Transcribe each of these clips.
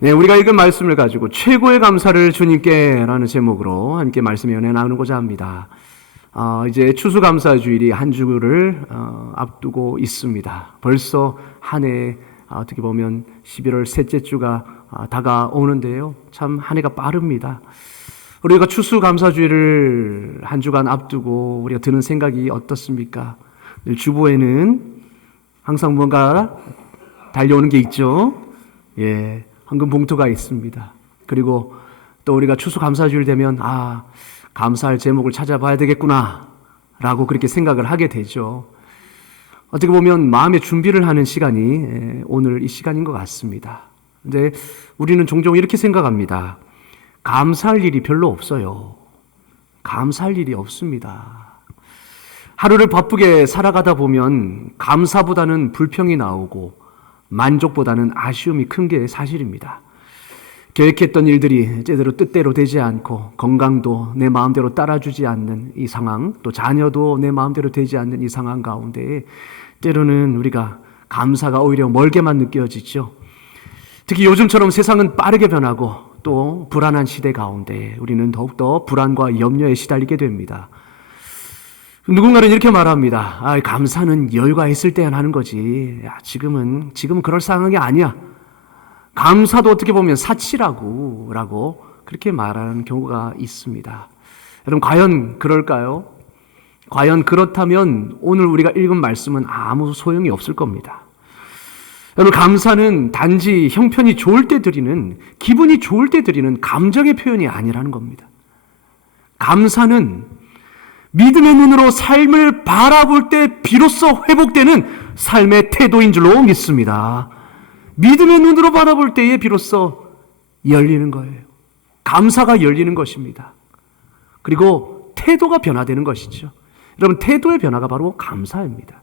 네, 우리가 읽은 말씀을 가지고 최고의 감사를 주님께 라는 제목으로 함께 말씀 연애 나누고자 합니다. 이제 추수감사주일이 한 주를 앞두고 있습니다. 벌써 한 해 어떻게 보면 11월 셋째 주가 다가오는데요. 참 한 해가 빠릅니다. 우리가 추수감사주일을 한 주간 앞두고 우리가 드는 생각이 어떻습니까? 늘 주보에는 항상 뭔가 달려오는 게 있죠. 예. 황금 봉투가 있습니다. 그리고 또 우리가 추수감사주일 되면 감사할 제목을 찾아봐야 되겠구나 라고 그렇게 생각을 하게 되죠. 어떻게 보면 마음의 준비를 하는 시간이 오늘 이 시간인 것 같습니다. 근데 우리는 종종 이렇게 생각합니다. 감사할 일이 별로 없어요. 감사할 일이 없습니다. 하루를 바쁘게 살아가다 보면 감사보다는 불평이 나오고 만족보다는 아쉬움이 큰 게 사실입니다. 계획했던 일들이 제대로 뜻대로 되지 않고 건강도 내 마음대로 따라주지 않는 이 상황, 또 자녀도 내 마음대로 되지 않는 이 상황 가운데 때로는 우리가 감사가 오히려 멀게만 느껴지죠. 특히 요즘처럼 세상은 빠르게 변하고 또 불안한 시대 가운데 우리는 더욱더 불안과 염려에 시달리게 됩니다. 누군가는 이렇게 말합니다. 감사는 여유가 있을 때야 하는 거지. 지금은 그럴 상황이 아니야. 감사도 어떻게 보면 사치라고 그렇게 말하는 경우가 있습니다. 여러분, 과연 그럴까요? 과연 그렇다면 오늘 우리가 읽은 말씀은 아무 소용이 없을 겁니다. 여러분, 감사는 단지 형편이 좋을 때 드리는, 기분이 좋을 때 드리는 감정의 표현이 아니라는 겁니다. 감사는 믿음의 눈으로 삶을 바라볼 때 비로소 회복되는 삶의 태도인 줄로 믿습니다. 믿음의 눈으로 바라볼 때에 비로소 열리는 거예요. 감사가 열리는 것입니다. 그리고 태도가 변화되는 것이죠. 여러분, 태도의 변화가 바로 감사입니다.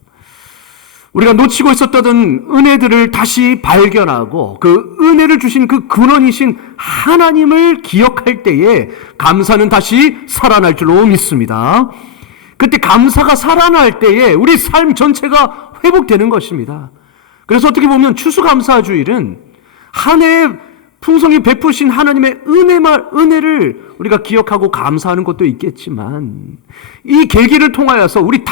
우리가 놓치고 있었던 은혜들을 다시 발견하고 그 은혜를 주신 그 근원이신 하나님을 기억할 때에 감사는 다시 살아날 줄로 믿습니다. 그때 감사가 살아날 때에 우리 삶 전체가 회복되는 것입니다. 그래서 어떻게 보면 추수감사주일은 한 해에 풍성히 베푸신 하나님의 은혜를 우리가 기억하고 감사하는 것도 있겠지만 이 계기를 통하여서 우리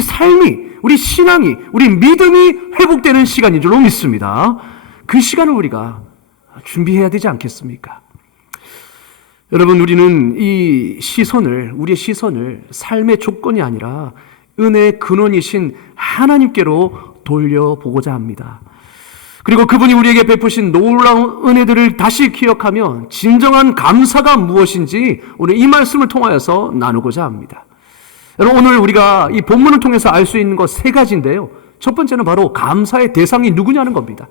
삶이, 우리 신앙이, 우리 믿음이 회복되는 시간인 줄로 믿습니다. 그 시간을 우리가 준비해야 되지 않겠습니까? 여러분, 우리는 우리의 시선을 삶의 조건이 아니라 은혜의 근원이신 하나님께로 돌려보고자 합니다. 그리고 그분이 우리에게 베푸신 놀라운 은혜들을 다시 기억하며 진정한 감사가 무엇인지 오늘 이 말씀을 통하여서 나누고자 합니다. 여러분, 오늘 우리가 이 본문을 통해서 알 수 있는 것 세 가지인데요. 첫 번째는 바로 감사의 대상이 누구냐는 겁니다.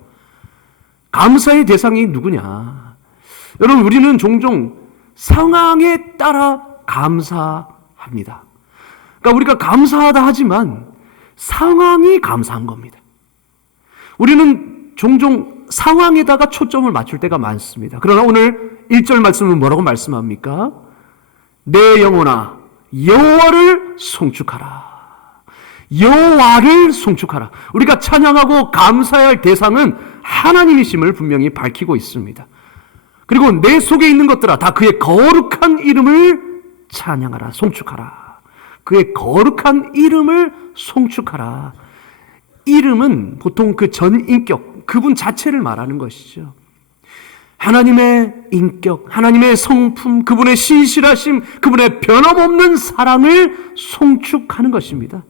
감사의 대상이 누구냐. 여러분, 우리는 종종 상황에 따라 감사합니다. 그러니까 우리가 감사하다 하지만 상황이 감사한 겁니다. 우리는 종종 상황에다가 초점을 맞출 때가 많습니다. 그러나 오늘 1절 말씀은 뭐라고 말씀합니까? 내 영혼아 여호와를 송축하라. 여호와를 송축하라. 우리가 찬양하고 감사해야 할 대상은 하나님이심을 분명히 밝히고 있습니다. 그리고 내 속에 있는 것들아 다 그의 거룩한 이름을 찬양하라. 송축하라. 그의 거룩한 이름을 송축하라. 이름은 보통 그 전인격, 그분 자체를 말하는 것이죠. 하나님의 인격, 하나님의 성품, 그분의 신실하심, 그분의 변함없는 사랑을 송축하는 것입니다.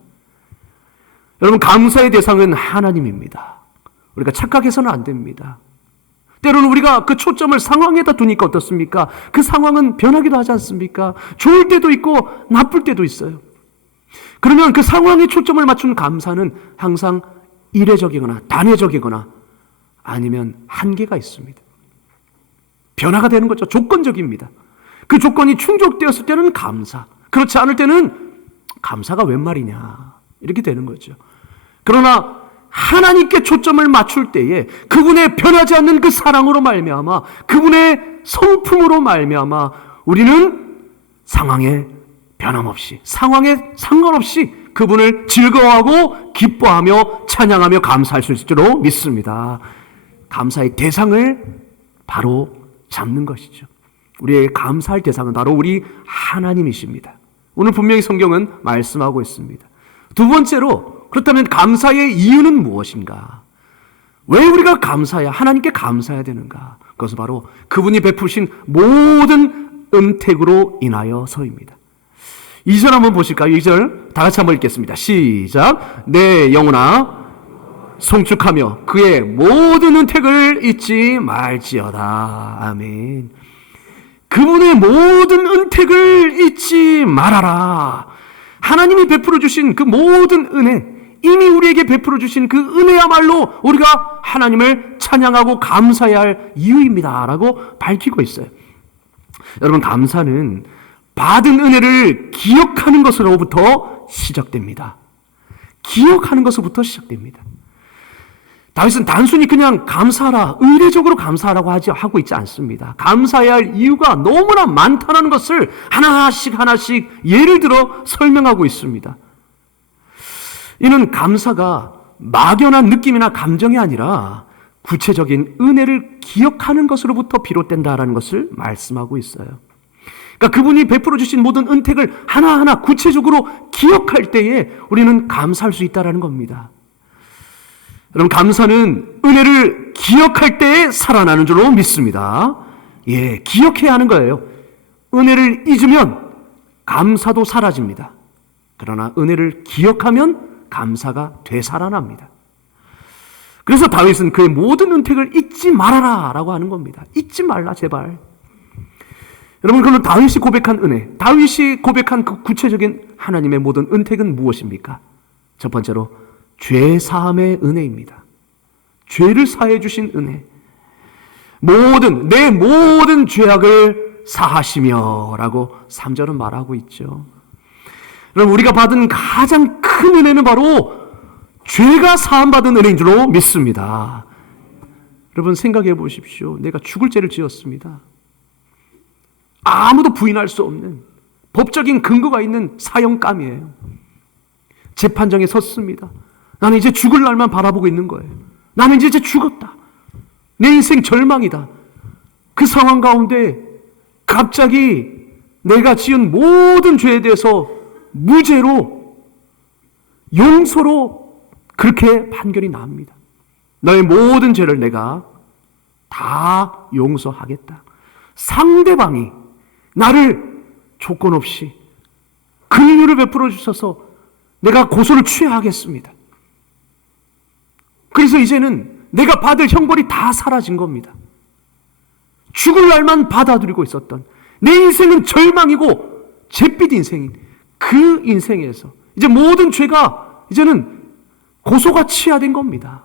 여러분, 감사의 대상은 하나님입니다. 우리가 착각해서는 안 됩니다. 때로는 우리가 그 초점을 상황에다 두니까 어떻습니까? 그 상황은 변하기도 하지 않습니까? 좋을 때도 있고 나쁠 때도 있어요. 그러면 그 상황에 초점을 맞춘 감사는 항상 이례적이거나 단회적이거나 아니면 한계가 있습니다. 변화가 되는 거죠. 조건적입니다. 그 조건이 충족되었을 때는 감사, 그렇지 않을 때는 감사가 웬 말이냐 이렇게 되는 거죠. 그러나 하나님께 초점을 맞출 때에 그분의 변하지 않는 그 사랑으로 말미암아 그분의 성품으로 말미암아 우리는 상황에 변함없이, 상황에 상관없이 그분을 즐거워하고 기뻐하며 찬양하며 감사할 수 있을 줄로 믿습니다. 감사의 대상을 바로 잡는 것이죠. 우리의 감사할 대상은 바로 우리 하나님이십니다. 오늘 분명히 성경은 말씀하고 있습니다. 두 번째로, 그렇다면 감사의 이유는 무엇인가? 왜 우리가 하나님께 감사해야 되는가? 그것은 바로 그분이 베푸신 모든 은택으로 인하여서입니다. 2절 한번 보실까요? 2절 다 같이 한번 읽겠습니다. 시작. 내 영혼아 송축하며 그의 모든 은택을 잊지 말지어다. 아멘. 그분의 모든 은택을 잊지 말아라. 하나님이 베풀어 주신 그 모든 은혜, 이미 우리에게 베풀어 주신 그 은혜야말로 우리가 하나님을 찬양하고 감사해야 할 이유입니다 라고 밝히고 있어요. 여러분, 감사는 받은 은혜를 기억하는 것으로부터 시작됩니다. 기억하는 것으로부터 시작됩니다. 다윗은 단순히 그냥 감사하라, 의례적으로 감사하라고 하고 있지 않습니다. 감사해야 할 이유가 너무나 많다는 것을 하나씩 예를 들어 설명하고 있습니다. 이는 감사가 막연한 느낌이나 감정이 아니라 구체적인 은혜를 기억하는 것으로부터 비롯된다라는 것을 말씀하고 있어요. 그러니까 그분이 베풀어 주신 모든 은택을 하나하나 구체적으로 기억할 때에 우리는 감사할 수 있다는 겁니다. 여러분, 감사는 은혜를 기억할 때에 살아나는 줄로 믿습니다. 기억해야 하는 거예요. 은혜를 잊으면 감사도 사라집니다. 그러나 은혜를 기억하면 감사가 되살아납니다. 그래서 다윗은 그의 모든 은택을 잊지 말아라 라고 하는 겁니다. 잊지 말라, 제발. 여러분, 그러면 다윗이 고백한 은혜, 다윗이 고백한 그 구체적인 하나님의 모든 은택은 무엇입니까? 첫 번째로 죄 사함의 은혜입니다. 죄를 사해 주신 은혜. 내 모든 죄악을 사하시며 라고 3절은 말하고 있죠. 그럼 우리가 받은 가장 큰 은혜는 바로 죄가 사함받은 은혜인 줄로 믿습니다. 여러분, 생각해 보십시오. 내가 죽을 죄를 지었습니다. 아무도 부인할 수 없는 법적인 근거가 있는 사형감이에요. 재판정에 섰습니다. 나는 이제 죽을 날만 바라보고 있는 거예요. 나는 이제 죽었다. 내 인생 절망이다. 그 상황 가운데 갑자기 내가 지은 모든 죄에 대해서 무죄로, 용서로 그렇게 판결이 납니다. 너의 모든 죄를 내가 다 용서하겠다. 상대방이 나를 조건 없이 긍휼을 베풀어 주셔서 내가 고소를 취하하겠습니다. 그래서 이제는 내가 받을 형벌이 다 사라진 겁니다. 죽을 날만 받아들이고 있었던 내 인생은 절망이고 잿빛 인생인 그 인생에서 이제 모든 죄가 이제는 고소가 취하된 겁니다.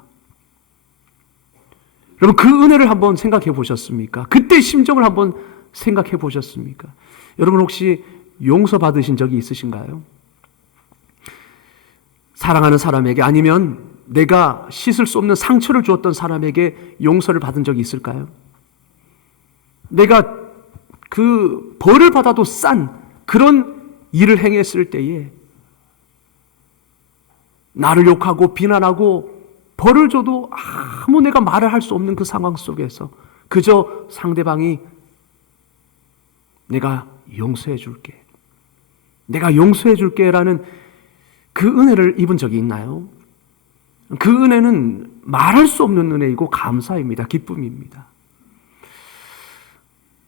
여러분, 그 은혜를 한번 생각해 보셨습니까? 그때 심정을 한번 생각해 보셨습니까? 여러분, 혹시 용서받으신 적이 있으신가요? 사랑하는 사람에게, 아니면 내가 씻을 수 없는 상처를 주었던 사람에게 용서를 받은 적이 있을까요? 내가 그 벌을 받아도 싼 그런 일을 행했을 때에 나를 욕하고 비난하고 벌을 줘도 아무 내가 말을 할 수 없는 그 상황 속에서 그저 상대방이 내가 용서해 줄게, 내가 용서해 줄게 라는 그 은혜를 입은 적이 있나요? 그 은혜는 말할 수 없는 은혜이고 감사입니다. 기쁨입니다.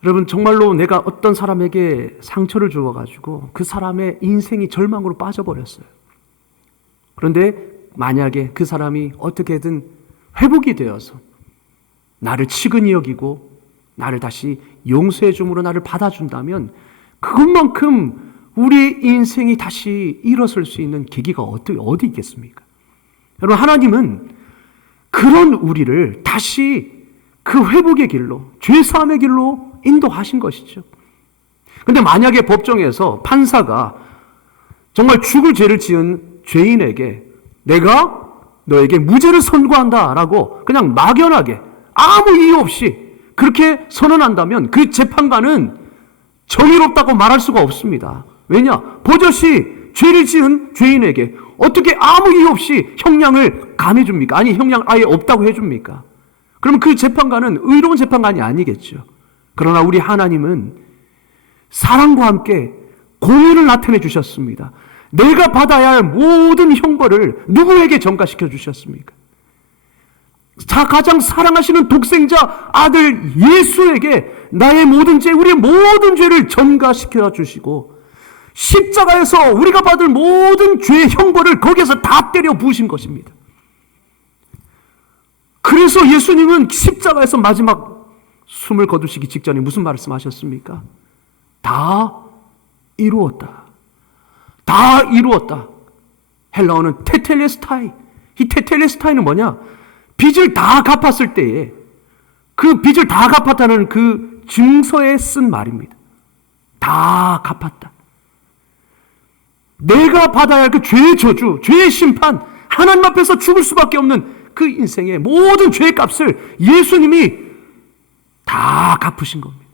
여러분, 정말로 내가 어떤 사람에게 상처를 주어가지고 그 사람의 인생이 절망으로 빠져버렸어요. 그런데 만약에 그 사람이 어떻게든 회복이 되어서 나를 치근히 여기고 나를 다시 용서해 줌으로 나를 받아준다면 그것만큼 우리 인생이 다시 일어설 수 있는 계기가 어디 있겠습니까? 여러분, 하나님은 그런 우리를 다시 그 회복의 길로, 죄사함의 길로 인도하신 것이죠. 그런데 만약에 법정에서 판사가 정말 죽을 죄를 지은 죄인에게 내가 너에게 무죄를 선고한다라고 그냥 막연하게 아무 이유 없이 그렇게 선언한다면 그 재판관은 정의롭다고 말할 수가 없습니다. 왜냐? 버젓이 죄를 지은 죄인에게 어떻게 아무 이유 없이 형량을 감해줍니까? 아니, 형량 아예 없다고 해줍니까? 그럼 그 재판관은 의로운 재판관이 아니겠죠. 그러나 우리 하나님은 사랑과 함께 공의를 나타내 주셨습니다. 내가 받아야 할 모든 형벌을 누구에게 전가시켜 주셨습니까? 가장 사랑하시는 독생자 아들 예수에게 나의 모든 죄, 우리의 모든 죄를 전가시켜 주시고 십자가에서 우리가 받을 모든 죄의 형벌을 거기에서 다 때려 부으신 것입니다. 그래서 예수님은 십자가에서 마지막 숨을 거두시기 직전에 무슨 말씀하셨습니까? 다 이루었다. 다 이루었다. 헬라어는 테텔레스타이. 이 테텔레스타이는 뭐냐? 빚을 다 갚았을 때에 그 빚을 다 갚았다는 그 증서에 쓴 말입니다. 다 갚았다. 내가 받아야 할 그 죄의 저주, 죄의 심판, 하나님 앞에서 죽을 수밖에 없는 그 인생의 모든 죄의 값을 예수님이 다 갚으신 겁니다.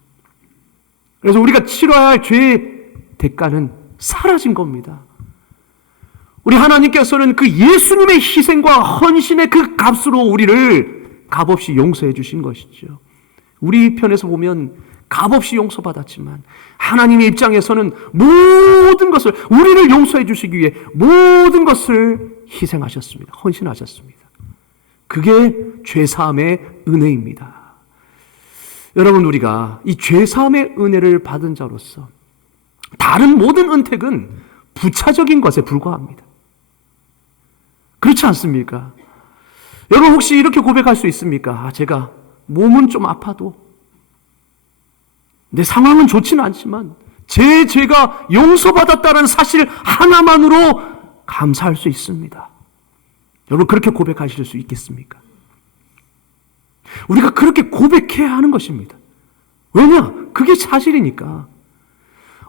그래서 우리가 치러야 할 죄의 대가는 사라진 겁니다. 우리 하나님께서는 그 예수님의 희생과 헌신의 그 값으로 우리를 값없이 용서해 주신 것이죠. 우리 편에서 보면 값없이 용서받았지만 하나님의 입장에서는 모든 것을, 우리를 용서해 주시기 위해 모든 것을 희생하셨습니다. 헌신하셨습니다. 그게 죄사함의 은혜입니다. 여러분, 우리가 이 죄사함의 은혜를 받은 자로서 다른 모든 은택은 부차적인 것에 불과합니다. 그렇지 않습니까? 여러분, 혹시 이렇게 고백할 수 있습니까? 제가 몸은 좀 아파도 내 상황은 좋지는 않지만 제 죄가 용서받았다는 사실 하나만으로 감사할 수 있습니다. 여러분, 그렇게 고백하실 수 있겠습니까? 우리가 그렇게 고백해야 하는 것입니다. 왜냐? 그게 사실이니까.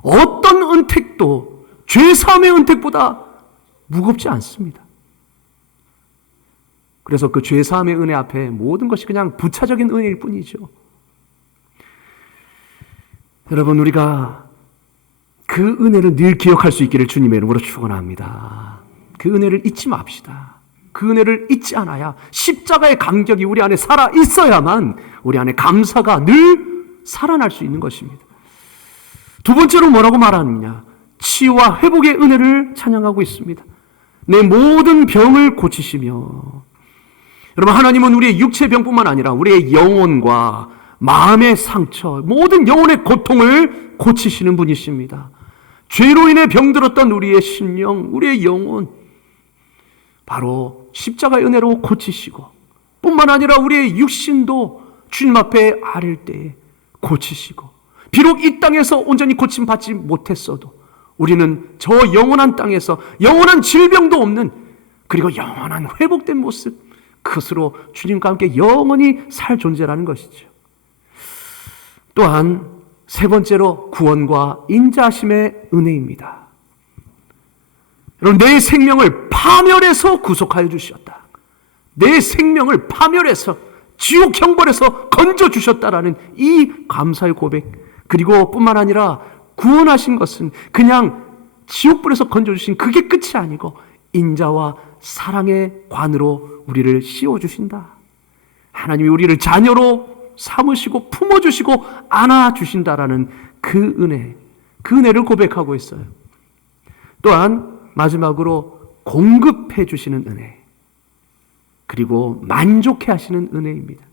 어떤 은택도 죄사함의 은택보다 무겁지 않습니다. 그래서 그 죄사함의 은혜 앞에 모든 것이 그냥 부차적인 은혜일 뿐이죠. 여러분, 우리가 그 은혜를 늘 기억할 수 있기를 주님의 이름으로 축원합니다. 그 은혜를 잊지 맙시다. 그 은혜를 잊지 않아야 십자가의 감격이 우리 안에 살아 있어야만 우리 안에 감사가 늘 살아날 수 있는 것입니다. 두 번째로 뭐라고 말하느냐? 치유와 회복의 은혜를 찬양하고 있습니다. 내 모든 병을 고치시며. 여러분, 하나님은 우리의 육체 병뿐만 아니라 우리의 영혼과 마음의 상처, 모든 영혼의 고통을 고치시는 분이십니다. 죄로 인해 병들었던 우리의 심령, 우리의 영혼, 바로 십자가의 은혜로 고치시고, 뿐만 아니라 우리의 육신도 주님 앞에 아릴 때에 고치시고, 비록 이 땅에서 온전히 고침받지 못했어도 우리는 저 영원한 땅에서 영원한 질병도 없는, 그리고 영원한 회복된 모습, 그것으로 주님과 함께 영원히 살 존재라는 것이죠. 또한 세 번째로 구원과 인자하심의 은혜입니다. 여러분, 내 생명을 파멸해서 구속하여 주셨다. 내 생명을 파멸해서 지옥 형벌에서 건져주셨다라는 이 감사의 고백, 그리고 뿐만 아니라 구원하신 것은 그냥 지옥불에서 건져주신 그게 끝이 아니고 인자와 사랑의 관으로 우리를 씌워주신다. 하나님이 우리를 자녀로 삼으시고 품어주시고 안아주신다라는 그 은혜, 그 은혜를 고백하고 있어요. 또한 마지막으로 공급해 주시는 은혜, 그리고 만족해 하시는 은혜입니다.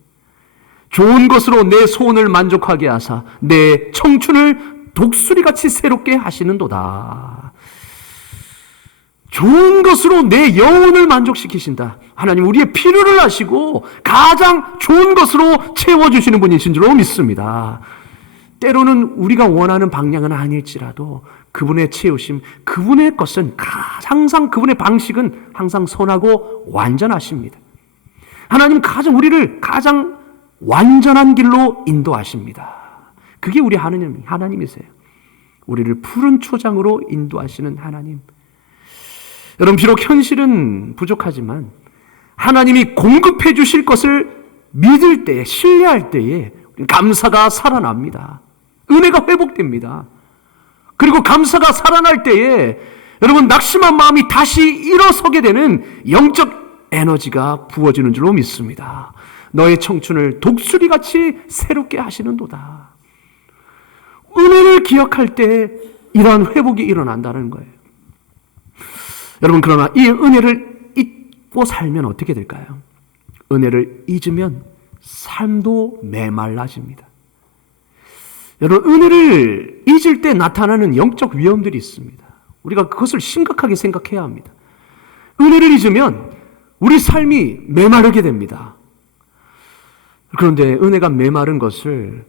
좋은 것으로 내 소원을 만족하게 하사 내 청춘을 독수리같이 새롭게 하시는도다. 좋은 것으로 내 영혼을 만족시키신다. 하나님 우리의 필요를 아시고 가장 좋은 것으로 채워주시는 분이신 줄로 믿습니다. 때로는 우리가 원하는 방향은 아닐지라도 그분의 채우심, 그분의 것은 항상, 그분의 방식은 항상 선하고 완전하십니다. 하나님 우리를 가장 완전한 길로 인도하십니다. 그게 우리 하나님이세요. 우리를 푸른 초장으로 인도하시는 하나님. 여러분, 비록 현실은 부족하지만 하나님이 공급해 주실 것을 믿을 때에, 신뢰할 때에 감사가 살아납니다. 은혜가 회복됩니다. 그리고 감사가 살아날 때에 여러분, 낙심한 마음이 다시 일어서게 되는 영적 에너지가 부어지는 줄로 믿습니다. 너의 청춘을 독수리같이 새롭게 하시는도다. 은혜를 기억할 때 이러한 회복이 일어난다는 거예요. 여러분, 그러나 이 은혜를 잊고 살면 어떻게 될까요? 은혜를 잊으면 삶도 메말라집니다. 여러분, 은혜를 잊을 때 나타나는 영적 위험들이 있습니다. 우리가 그것을 심각하게 생각해야 합니다. 은혜를 잊으면 우리 삶이 메마르게 됩니다. 그런데 은혜가 메마른 것을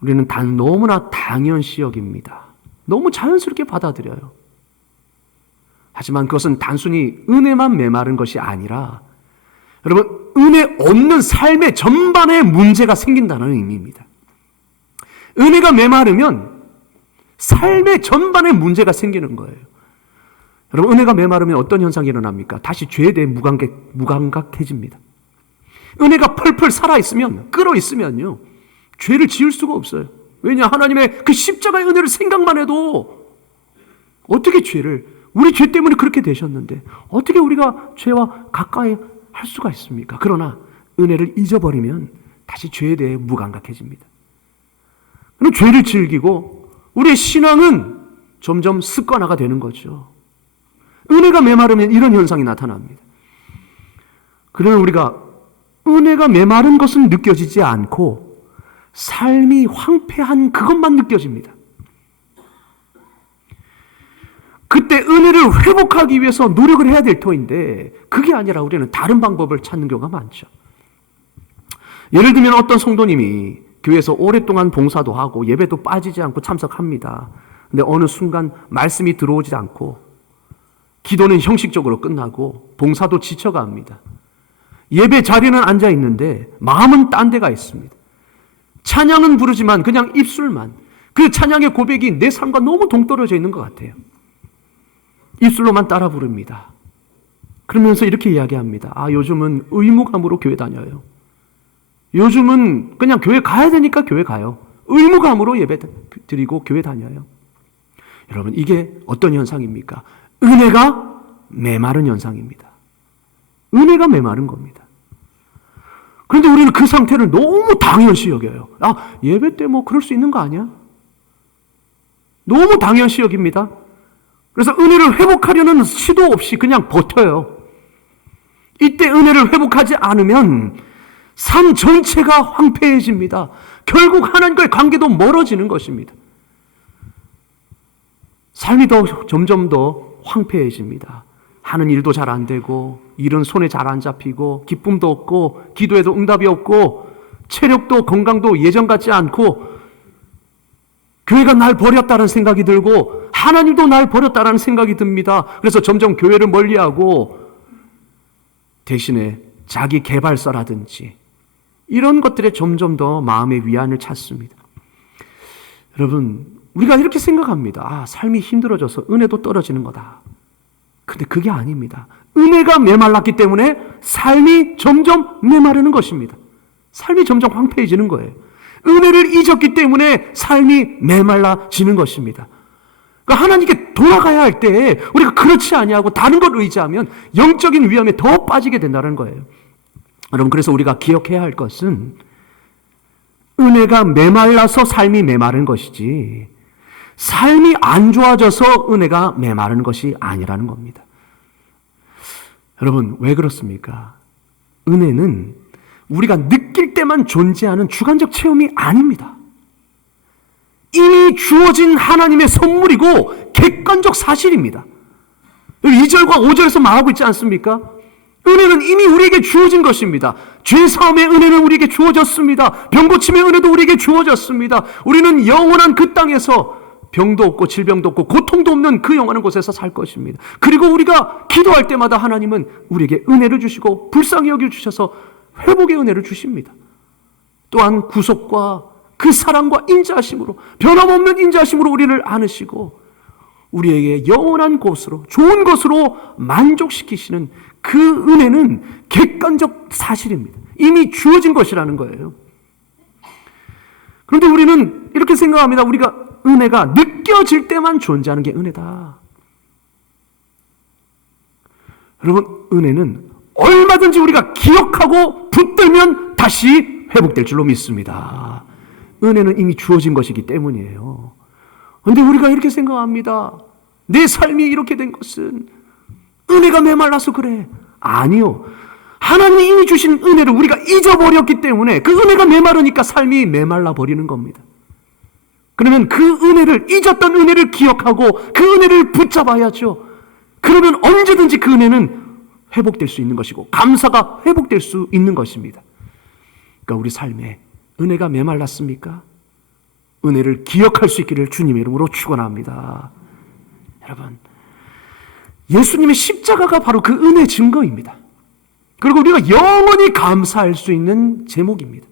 우리는 너무나 당연시 여깁니다. 너무 자연스럽게 받아들여요. 하지만 그것은 단순히 은혜만 메마른 것이 아니라 여러분, 은혜 없는 삶의 전반에 문제가 생긴다는 의미입니다. 은혜가 메마르면 삶의 전반에 문제가 생기는 거예요. 여러분, 은혜가 메마르면 어떤 현상이 일어납니까? 다시 죄에 대해 무감각해집니다. 은혜가 펄펄 살아있으면, 끓어있으면요, 죄를 지을 수가 없어요. 왜냐? 하나님의 그 십자가의 은혜를 생각만 해도 어떻게 우리 죄 때문에 그렇게 되셨는데 어떻게 우리가 죄와 가까이 할 수가 있습니까? 그러나 은혜를 잊어버리면 다시 죄에 대해 무감각해집니다. 그럼 죄를 즐기고 우리의 신앙은 점점 습관화가 되는 거죠. 은혜가 메마르면 이런 현상이 나타납니다. 그러면 우리가 은혜가 메마른 것은 느껴지지 않고 삶이 황폐한 그것만 느껴집니다. 그때 은혜를 회복하기 위해서 노력을 해야 될 터인데 그게 아니라 우리는 다른 방법을 찾는 경우가 많죠. 예를 들면 어떤 성도님이 교회에서 오랫동안 봉사도 하고 예배도 빠지지 않고 참석합니다. 근데 어느 순간 말씀이 들어오지 않고 기도는 형식적으로 끝나고 봉사도 지쳐갑니다. 예배 자리는 앉아 있는데 마음은 딴 데가 있습니다. 찬양은 부르지만 그냥 입술만, 그 찬양의 고백이 내 삶과 너무 동떨어져 있는 것 같아요. 입술로만 따라 부릅니다. 그러면서 이렇게 이야기합니다. 요즘은 의무감으로 교회 다녀요. 요즘은 그냥 교회 가야 되니까 교회 가요. 의무감으로 예배 드리고 교회 다녀요. 여러분, 이게 어떤 현상입니까? 은혜가 메마른 현상입니다. 은혜가 메마른 겁니다. 그런데 우리는 그 상태를 너무 당연시 여겨요. 예배 때 그럴 수 있는 거 아니야? 너무 당연시 여깁니다. 그래서 은혜를 회복하려는 시도 없이 그냥 버텨요. 이때 은혜를 회복하지 않으면 삶 전체가 황폐해집니다. 결국 하나님과의 관계도 멀어지는 것입니다. 삶이 점점 더 황폐해집니다. 하는 일도 잘 안 되고, 일은 손에 잘 안 잡히고, 기쁨도 없고, 기도에도 응답이 없고, 체력도 건강도 예전 같지 않고, 교회가 날 버렸다는 생각이 들고 하나님도 날 버렸다는 생각이 듭니다. 그래서 점점 교회를 멀리하고 대신에 자기 개발서라든지 이런 것들에 점점 더 마음의 위안을 찾습니다. 여러분, 우리가 이렇게 생각합니다. 삶이 힘들어져서 은혜도 떨어지는 거다. 근데 그게 아닙니다. 은혜가 메말랐기 때문에 삶이 점점 메마르는 것입니다. 삶이 점점 황폐해지는 거예요. 은혜를 잊었기 때문에 삶이 메말라지는 것입니다. 그러니까 하나님께 돌아가야 할 때 우리가 그렇지 아니하고 다른 걸 의지하면 영적인 위험에 더 빠지게 된다는 거예요. 여러분, 그래서 우리가 기억해야 할 것은 은혜가 메말라서 삶이 메마른 것이지 삶이 안 좋아져서 은혜가 메마른 것이 아니라는 겁니다. 여러분, 왜 그렇습니까? 은혜는 우리가 느낄 때만 존재하는 주관적 체험이 아닙니다. 이미 주어진 하나님의 선물이고 객관적 사실입니다. 2절과 5절에서 말하고 있지 않습니까? 은혜는 이미 우리에게 주어진 것입니다. 죄 사함의 은혜는 우리에게 주어졌습니다. 병 고침의 은혜도 우리에게 주어졌습니다. 우리는 영원한 그 땅에서 병도 없고 질병도 없고 고통도 없는 그 영원한 곳에서 살 것입니다. 그리고 우리가 기도할 때마다 하나님은 우리에게 은혜를 주시고 불쌍히 여겨주셔서 회복의 은혜를 주십니다. 또한 구속과 그 사랑과 인자하심으로, 변함없는 인자하심으로 우리를 안으시고 우리에게 영원한 곳으로, 좋은 것으로 만족시키시는 그 은혜는 객관적 사실입니다. 이미 주어진 것이라는 거예요. 그런데 우리는 이렇게 생각합니다. 우리가 은혜가 느껴질 때만 존재하는 게 은혜다. 여러분, 은혜는 얼마든지 우리가 기억하고 붙들면 다시 회복될 줄로 믿습니다. 은혜는 이미 주어진 것이기 때문이에요. 그런데 우리가 이렇게 생각합니다. 내 삶이 이렇게 된 것은 은혜가 메말라서 그래. 아니요. 하나님이 이미 주신 은혜를 우리가 잊어버렸기 때문에 그 은혜가 메마르니까 삶이 메말라 버리는 겁니다. 그러면 그 은혜를, 잊었던 은혜를 기억하고 그 은혜를 붙잡아야죠. 그러면 언제든지 그 은혜는 회복될 수 있는 것이고 감사가 회복될 수 있는 것입니다. 그러니까 우리 삶에 은혜가 메말랐습니까? 은혜를 기억할 수 있기를 주님의 이름으로 축원합니다. 여러분, 예수님의 십자가가 바로 그 은혜 증거입니다. 그리고 우리가 영원히 감사할 수 있는 제목입니다.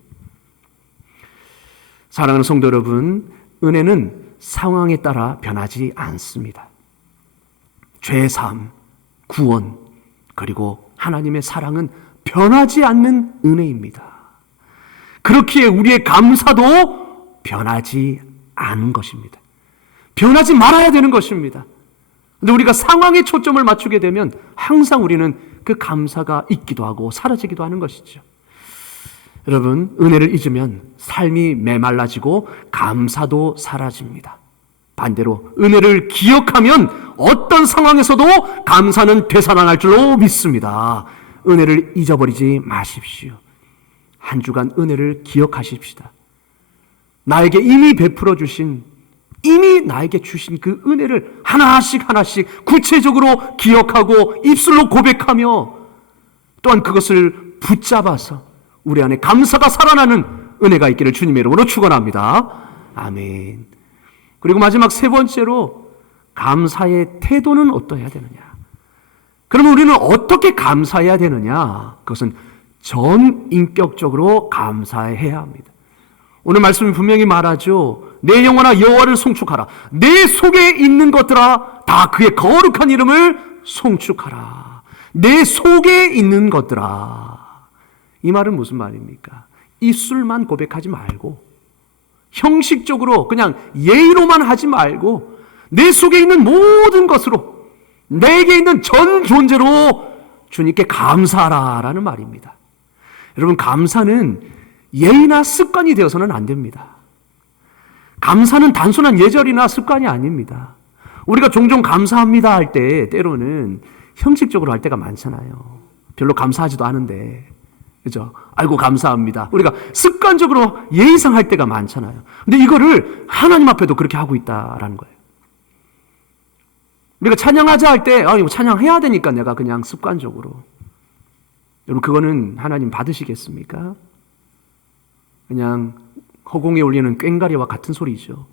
사랑하는 성도 여러분, 은혜는 상황에 따라 변하지 않습니다. 죄사함, 구원, 그리고 하나님의 사랑은 변하지 않는 은혜입니다. 그렇기에 우리의 감사도 변하지 않은 것입니다. 변하지 말아야 되는 것입니다. 근데 우리가 상황에 초점을 맞추게 되면 항상 우리는 그 감사가 있기도 하고 사라지기도 하는 것이죠. 여러분, 은혜를 잊으면 삶이 메말라지고 감사도 사라집니다. 반대로 은혜를 기억하면 어떤 상황에서도 감사는 되살아날 줄로 믿습니다. 은혜를 잊어버리지 마십시오. 한 주간 은혜를 기억하십시다. 나에게 이미 베풀어 주신, 이미 나에게 주신 그 은혜를 하나씩 하나씩 구체적으로 기억하고 입술로 고백하며 또한 그것을 붙잡아서 우리 안에 감사가 살아나는 은혜가 있기를 주님의 이름으로 축원합니다. 아멘. 그리고 마지막 세 번째로 감사의 태도는 어떠해야 되느냐? 그러면 우리는 어떻게 감사해야 되느냐? 그것은 전인격적으로 감사해야 합니다. 오늘 말씀이 분명히 말하죠. 내 영혼아 여호와를 송축하라. 내 속에 있는 것들아 다 그의 거룩한 이름을 송축하라. 내 속에 있는 것들아. 이 말은 무슨 말입니까? 입술만 고백하지 말고 형식적으로 그냥 예의로만 하지 말고 내 속에 있는 모든 것으로 내게 있는 전 존재로 주님께 감사하라라는 말입니다. 여러분, 감사는 예의나 습관이 되어서는 안 됩니다. 감사는 단순한 예절이나 습관이 아닙니다. 우리가 종종 감사합니다 할 때 때로는 형식적으로 할 때가 많잖아요. 별로 감사하지도 않은데, 그죠? 아이고 감사합니다. 우리가 습관적으로 예의상 할 때가 많잖아요. 근데 이거를 하나님 앞에도 그렇게 하고 있다라는 거예요. 우리가 찬양하자 할 때, 이거 찬양해야 되니까 내가 그냥 습관적으로. 여러분, 그거는 하나님 받으시겠습니까? 그냥 허공에 올리는 꽹과리와 같은 소리죠.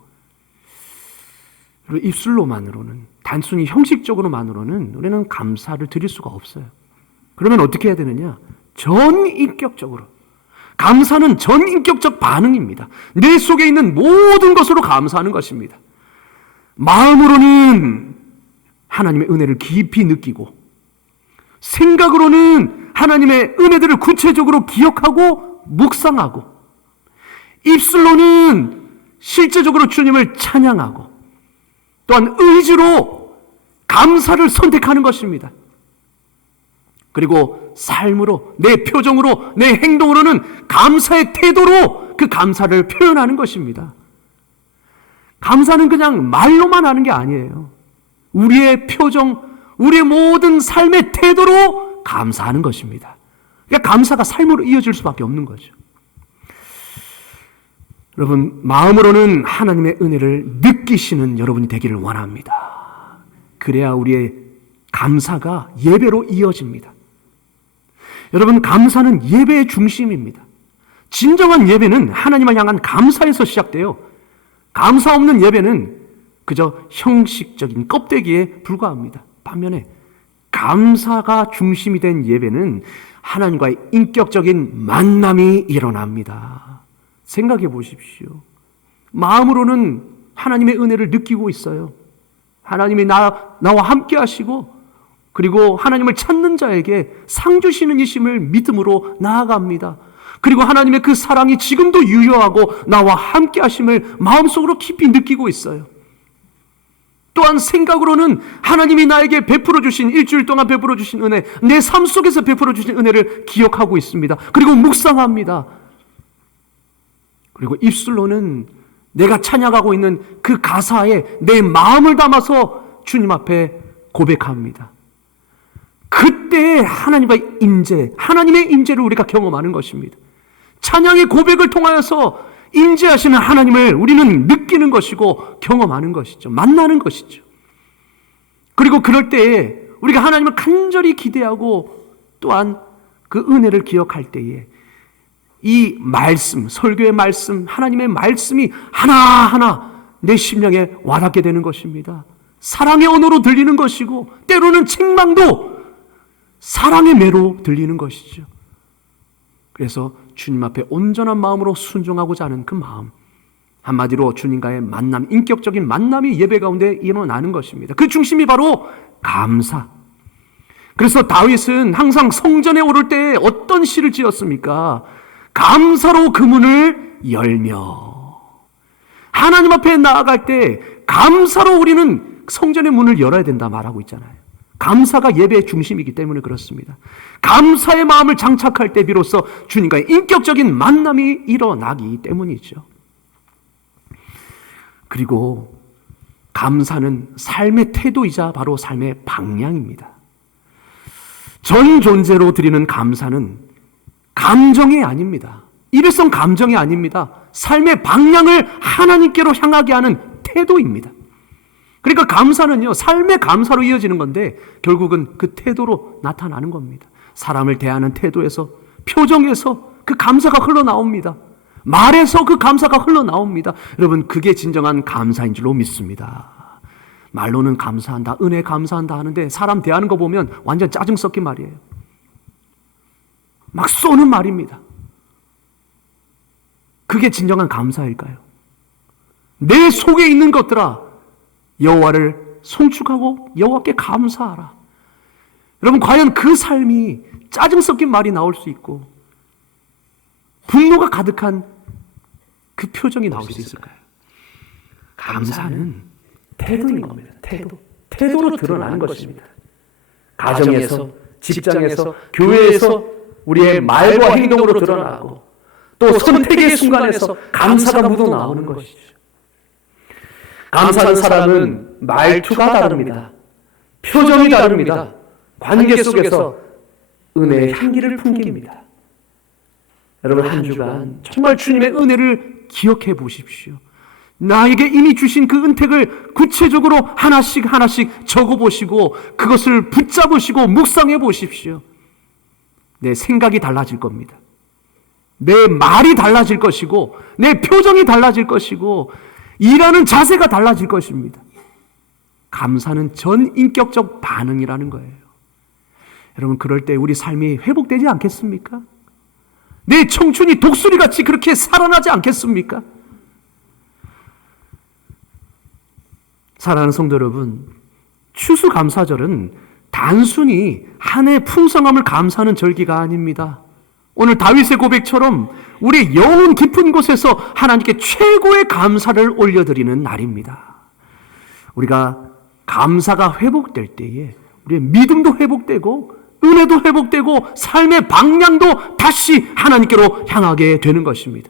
그리고 입술로만으로는, 단순히 형식적으로만으로는 우리는 감사를 드릴 수가 없어요. 그러면 어떻게 해야 되느냐? 전인격적으로. 감사는 전인격적 반응입니다. 내 속에 있는 모든 것으로 감사하는 것입니다. 마음으로는 하나님의 은혜를 깊이 느끼고, 생각으로는 하나님의 은혜들을 구체적으로 기억하고 묵상하고, 입술로는 실제적으로 주님을 찬양하고, 또한 의지로 감사를 선택하는 것입니다. 그리고 삶으로, 내 표정으로, 내 행동으로는 감사의 태도로 그 감사를 표현하는 것입니다. 감사는 그냥 말로만 하는 게 아니에요. 우리의 표정, 우리의 모든 삶의 태도로 감사하는 것입니다. 그러니까 감사가 삶으로 이어질 수밖에 없는 거죠. 여러분, 마음으로는 하나님의 은혜를 느끼시는 여러분이 되기를 원합니다. 그래야 우리의 감사가 예배로 이어집니다. 여러분, 감사는 예배의 중심입니다. 진정한 예배는 하나님을 향한 감사에서 시작돼요. 감사 없는 예배는 그저 형식적인 껍데기에 불과합니다. 반면에 감사가 중심이 된 예배는 하나님과의 인격적인 만남이 일어납니다. 생각해 보십시오. 마음으로는 하나님의 은혜를 느끼고 있어요. 하나님이 나와 함께 하시고, 그리고 하나님을 찾는 자에게 상 주시는 이심을 믿음으로 나아갑니다. 그리고 하나님의 그 사랑이 지금도 유효하고 나와 함께 하심을 마음속으로 깊이 느끼고 있어요. 또 또한 생각으로는 하나님이 나에게 베풀어 주신, 일주일 동안 베풀어 주신 은혜, 내 삶 속에서 베풀어 주신 은혜를 기억하고 있습니다. 그리고 묵상합니다. 그리고 입술로는 내가 찬양하고 있는 그 가사에 내 마음을 담아서 주님 앞에 고백합니다. 그때 하나님의 임재, 하나님의 임재를 우리가 경험하는 것입니다. 찬양의 고백을 통하여서 임재하시는 하나님을 우리는 느끼는 것이고 경험하는 것이죠. 만나는 것이죠. 그리고 그럴 때에 우리가 하나님을 간절히 기대하고 또한 그 은혜를 기억할 때에 이 말씀, 설교의 말씀, 하나님의 말씀이 하나하나 내 심령에 와닿게 되는 것입니다. 사랑의 언어로 들리는 것이고 때로는 책망도 사랑의 매로 들리는 것이죠. 그래서 주님 앞에 온전한 마음으로 순종하고자 하는 그 마음, 한마디로 주님과의 만남, 인격적인 만남이 예배 가운데 일어나는 것입니다. 그 중심이 바로 감사. 그래서 다윗은 항상 성전에 오를 때 어떤 시를 지었습니까? 감사로 그 문을 열며. 하나님 앞에 나아갈 때 감사로 우리는 성전의 문을 열어야 된다 말하고 있잖아요. 감사가 예배의 중심이기 때문에 그렇습니다. 감사의 마음을 장착할 때 비로소 주님과의 인격적인 만남이 일어나기 때문이죠. 그리고 감사는 삶의 태도이자 바로 삶의 방향입니다. 전 존재로 드리는 감사는 감정이 아닙니다. 일회성 감정이 아닙니다. 삶의 방향을 하나님께로 향하게 하는 태도입니다. 그러니까 감사는요, 삶의 감사로 이어지는 건데 결국은 그 태도로 나타나는 겁니다. 사람을 대하는 태도에서, 표정에서 그 감사가 흘러나옵니다. 말에서 그 감사가 흘러나옵니다. 여러분, 그게 진정한 감사인 줄로 믿습니다. 말로는 감사한다, 은혜 감사한다 하는데 사람 대하는 거 보면 완전 짜증 섞인 말이에요. 막 쏘는 말입니다. 그게 진정한 감사일까요? 내 속에 있는 것들아, 여호와를 송축하고 여호와께 감사하라. 여러분, 과연 그 삶이 짜증 섞인 말이 나올 수 있고 분노가 가득한 그 표정이 나올 수 있을까요? 감사는 태도인 겁니다. 태도로 드러나는 것입니다. 가정에서, 직장에서, 교회에서 우리의 말과 행동으로 드러나고 또 선택의 순간에서 감사가 묻어나오는 것이죠. 감사하는 사람은 말투가 다릅니다. 표정이 다릅니다. 관계 속에서 은혜의 향기를 풍깁니다. 여러분, 한 주간 정말 주님의 은혜를 기억해 보십시오. 나에게 이미 주신 그 은택을 구체적으로 하나씩 적어보시고 그것을 붙잡으시고 묵상해 보십시오. 내 생각이 달라질 겁니다. 내 말이 달라질 것이고 내 표정이 달라질 것이고 일하는 자세가 달라질 것입니다. 감사는 전인격적 반응이라는 거예요. 여러분, 그럴 때 우리 삶이 회복되지 않겠습니까? 내 청춘이 독수리같이 그렇게 살아나지 않겠습니까? 사랑하는 성도 여러분, 추수감사절은 단순히 한 해 풍성함을 감사하는 절기가 아닙니다. 오늘 다윗의 고백처럼 우리 영혼 깊은 곳에서 하나님께 최고의 감사를 올려드리는 날입니다. 우리가 감사가 회복될 때에 우리의 믿음도 회복되고 은혜도 회복되고 삶의 방향도 다시 하나님께로 향하게 되는 것입니다.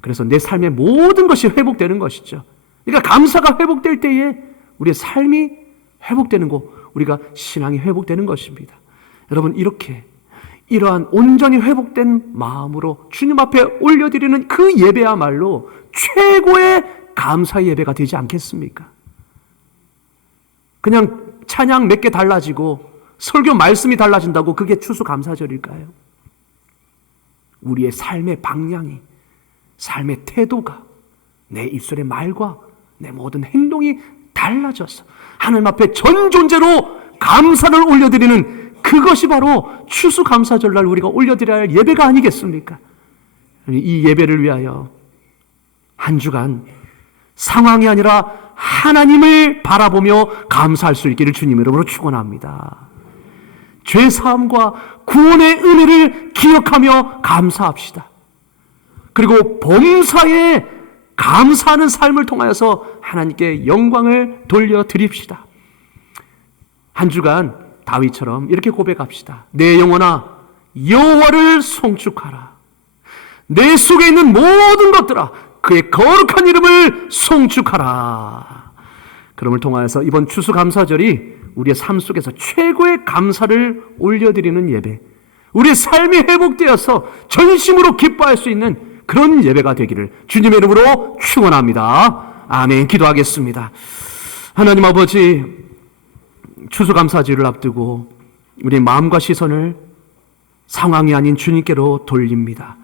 그래서 내 삶의 모든 것이 회복되는 것이죠. 그러니까 감사가 회복될 때에 우리의 삶이 회복되는 것, 우리가 신앙이 회복되는 것입니다. 여러분, 이러한 온전히 회복된 마음으로 주님 앞에 올려드리는 그 예배야말로 최고의 감사 예배가 되지 않겠습니까? 그냥 찬양 몇 개 달라지고 설교 말씀이 달라진다고 그게 추수감사절일까요? 우리의 삶의 방향이, 삶의 태도가, 내 입술의 말과 내 모든 행동이 달라져서 하나님 앞에 전 존재로 감사를 올려드리는 그것이 바로 추수감사절날 우리가 올려드려야 할 예배가 아니겠습니까? 이 예배를 위하여 한 주간 상황이 아니라 하나님을 바라보며 감사할 수 있기를 주님 이름으로 축원합니다. 죄사함과 구원의 은혜를 기억하며 감사합시다. 그리고 범사에 감사하는 삶을 통하여서 하나님께 영광을 돌려드립시다. 한 주간 다윗처럼 이렇게 고백합시다. 내 영혼아 여호와를 송축하라. 내 속에 있는 모든 것들아 그의 거룩한 이름을 송축하라. 그럼을 통하여서 이번 추수감사절이 우리의 삶 속에서 최고의 감사를 올려드리는 예배, 우리의 삶이 회복되어서 전심으로 기뻐할 수 있는 그런 예배가 되기를 주님의 이름으로 축원합니다. 아멘. 기도하겠습니다. 하나님 아버지, 추수감사절을 앞두고 우리의 마음과 시선을 상황이 아닌 주님께로 돌립니다.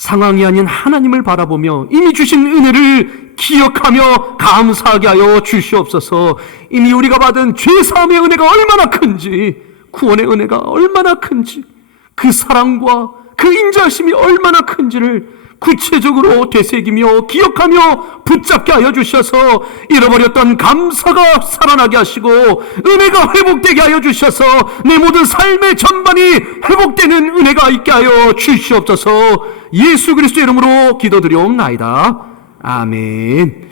상황이 아닌 하나님을 바라보며 이미 주신 은혜를 기억하며 감사하게 하여 주시옵소서. 이미 우리가 받은 죄사함의 은혜가 얼마나 큰지, 구원의 은혜가 얼마나 큰지, 그 사랑과 그 인자하심이 얼마나 큰지를 구체적으로 되새기며 기억하며 붙잡게 하여 주셔서 잃어버렸던 감사가 살아나게 하시고 은혜가 회복되게 하여 주셔서 내 모든 삶의 전반이 회복되는 은혜가 있게 하여 주시옵소서. 예수 그리스도의 이름으로 기도드리옵나이다. 아멘.